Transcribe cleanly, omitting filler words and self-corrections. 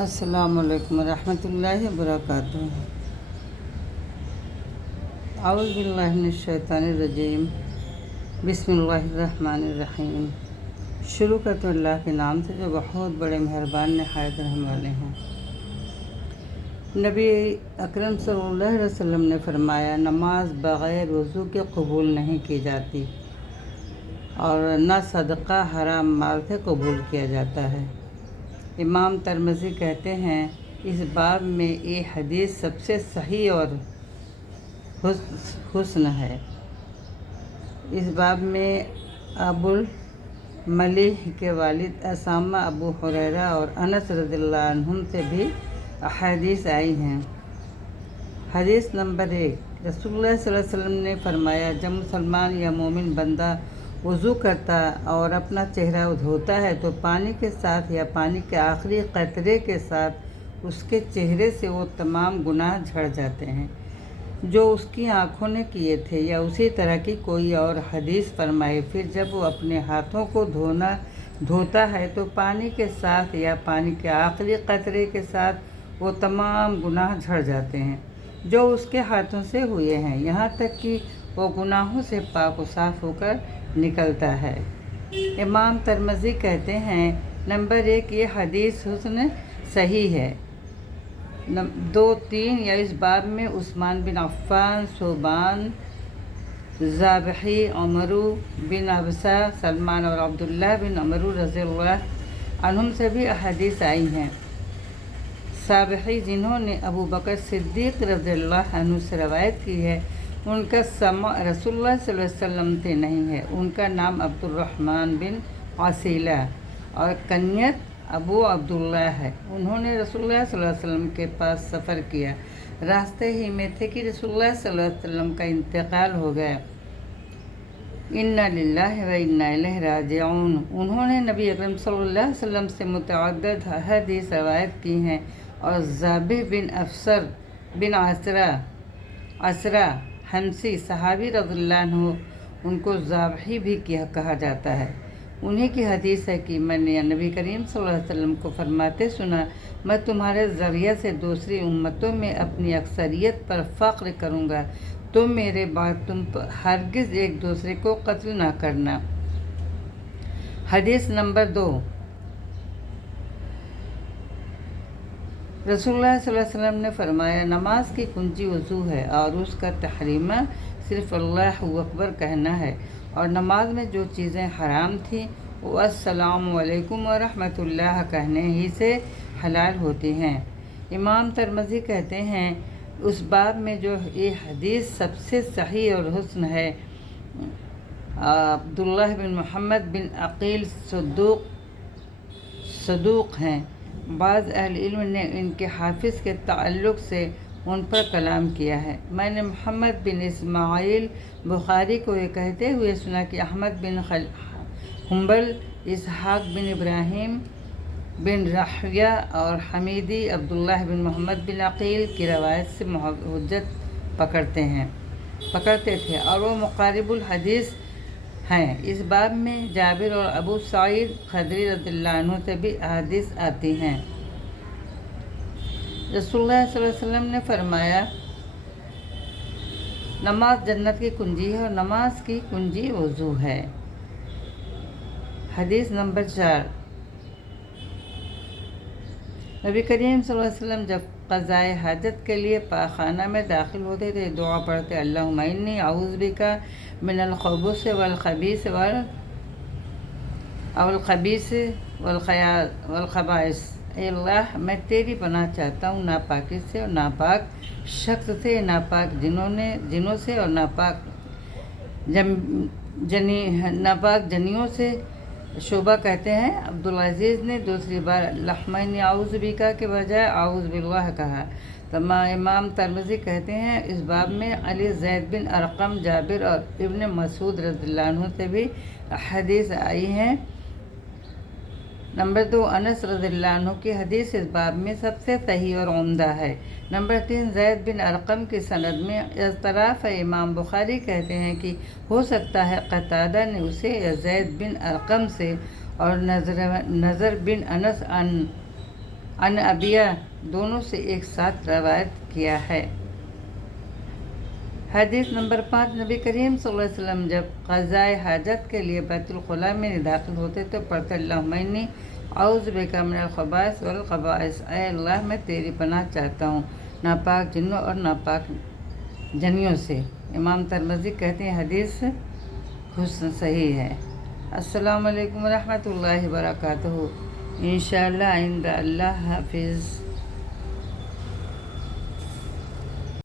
السلام علیکم ورحمۃ اللہ وبرکاتہ۔ اعوذ باللہ من الشیطان الرجیم، بسم اللہ الرحمن الرحیم۔ شروع کرتے ہیں اللہ کے نام سے جو بہت بڑے مہربان نہایت رحم والے ہیں۔ نبی اکرم صلی اللہ علیہ وسلم نے فرمایا، نماز بغیر وضو کے قبول نہیں کی جاتی اور نہ صدقہ حرام مال سے قبول کیا جاتا ہے۔ امام ترمذی کہتے ہیں، اس باب میں یہ حدیث سب سے صحیح اور حسن ہے۔ اس باب میں ابو الملیح کے والد اسامہ ابو ہریرہ اور انس رضی اللہ عنہم سے بھی احادیث آئی ہیں۔ حدیث نمبر 1، رسول اللہ صلی اللہ علیہ وسلم نے فرمایا، جب مسلمان یا مومن بندہ وضو کرتا اور اپنا چہرہ دھوتا ہے تو پانی کے ساتھ یا پانی کے آخری قطرے کے ساتھ اس کے چہرے سے وہ تمام گناہ جھڑ جاتے ہیں جو اس کی آنکھوں نے کیے تھے، یا اسی طرح کی کوئی اور حدیث فرمائے۔ پھر جب وہ اپنے ہاتھوں کو دھوتا ہے تو پانی کے ساتھ یا پانی کے آخری قطرے کے ساتھ وہ تمام گناہ جھڑ جاتے ہیں جو اس کے ہاتھوں سے ہوئے ہیں، یہاں تک کہ وہ گناہوں سے پاک و صاف ہو کر نکلتا ہے۔ امام ترمذی کہتے ہیں، نمبر 1، یہ حدیث حسن صحیح ہے۔ 2، 3، یا اس باب میں عثمان بن عفان، صوبان، ذابحی، عمرو بن عبسہ، سلمان اور عبداللہ بن عمرو رضی اللہ عنہم سے بھی احادیث آئی ہیں۔ ذابحی جنہوں نے ابو بکر صدیق رضی اللہ عنہ سے روایت کی ہے، ان کا سمع رسول اللہ صلی اللہ علیہ وسلم سے نہیں ہے۔ ان کا نام عبد الرحمن بن عسیلہ اور کنیت ابو عبداللہ ہے۔ انہوں نے رسول اللہ صلی اللہ علیہ وسلم کے پاس سفر کیا، راستے ہی میں تھے کہ رسول اللہ صلی اللہ علیہ وسلم کا انتقال ہو گیا۔ انا للہ و انا الیہ راجعون۔ انہوں نے نبی اکرم صلی اللہ علیہ وسلم سے متعدد احادیث روایت کی ہیں، اور ذابح بن افسر بن عسرہ حمصی صحابی رضی اللہ عنہ، ان کو ذابحی بھی کہا جاتا ہے۔ انہی کی حدیث ہے کہ میں نے نبی کریم صلی اللہ علیہ وسلم کو فرماتے سنا، میں تمہارے ذریعے سے دوسری امتوں میں اپنی اکثریت پر فخر کروں گا، تم میرے بعد تم ہرگز ایک دوسرے کو قتل نہ کرنا۔ حدیث نمبر 2، رسول اللہ صلی اللہ علیہ وسلم نے فرمایا، نماز کی کنجی وضو ہے اور اس کا تحریمہ صرف اللہ اکبر کہنا ہے، اور نماز میں جو چیزیں حرام تھیں وہ السلام علیکم ورحمۃ اللہ کہنے ہی سے حلال ہوتی ہیں۔ امام ترمذی کہتے ہیں، اس باب میں جو یہ حدیث سب سے صحیح اور حسن ہے۔ عبداللہ بن محمد بن عقیل صدوق ہیں۔ بعض اہل علم نے ان کے حافظ کے تعلق سے ان پر کلام کیا ہے۔ میں نے محمد بن اسماعیل بخاری کو یہ کہتے ہوئے سنا کہ احمد بن حنبل، اسحاق بن ابراہیم بن راہویہ اور حمیدی عبداللہ بن محمد بن عقیل کی روایت سے حجت پکڑتے تھے، اور وہ مقارب الحدیث ہیں۔ اس باب میں جابر اور ابو سعید خدری رضی اللہ عنہ سے بھی احادیث آتی ہیں۔ رسول اللہ صلی اللہ علیہ وسلم نے فرمایا، نماز جنت کی کنجی ہے اور نماز کی کنجی وضو ہے۔ حدیث نمبر 4، نبی کریم صلی اللہ علیہ وسلم جب قضائے حاجت کے لیے پاخانہ میں داخل ہوتے تھے، دعا پڑھتے، اللہم انی اعوذ بک من الخبث والخبائث والخبائث۔ اے اللہ، میں تیری پناہ چاہتا ہوں ناپاکی سے اور ناپاک شخص سے، ناپاک جنوں سے اور ناپاک جنیوں سے۔ شعبہ کہتے ہیں، عبدالعزیز نے دوسری بار اللہم انی اعوذ بک کے بجائے اعوذ باللہ کہا۔ امام ترمذی کہتے ہیں، اس باب میں علی، زید بن ارقم، جابر اور ابن مسعود رضی اللہ عنہ سے بھی حدیث آئی ہیں۔ نمبر 2، انس رضی اللہ عنہ کی حدیث اس باب میں سب سے صحیح اور عمدہ ہے۔ نمبر 3، زید بن ارقم کی سند میں اضطراب ہے۔ امام بخاری کہتے ہیں کہ ہو سکتا ہے قتادہ نے اسے یا زید بن ارقم سے اور نضر بن انس ان ابیہ دونوں سے ایک ساتھ روایت کیا ہے۔ حدیث نمبر 5، نبی کریم صلی اللہ علیہ وسلم جب قضائے حاجت کے لیے بیت الخلاء میں داخل ہوتے تو پڑھتے اللہم انی اعوذ بک من الخبائث والخبائث، اے اللہ میں تیری پناہ چاہتا ہوں ناپاک جنوں اور ناپاک جنیوں سے۔ امام ترمذی کہتے ہیں حدیث حسن صحیح ہے۔ السلام علیکم ورحمۃ اللہ وبرکاتہ۔ انشاءاللہ آئندہ، اللہ حافظ۔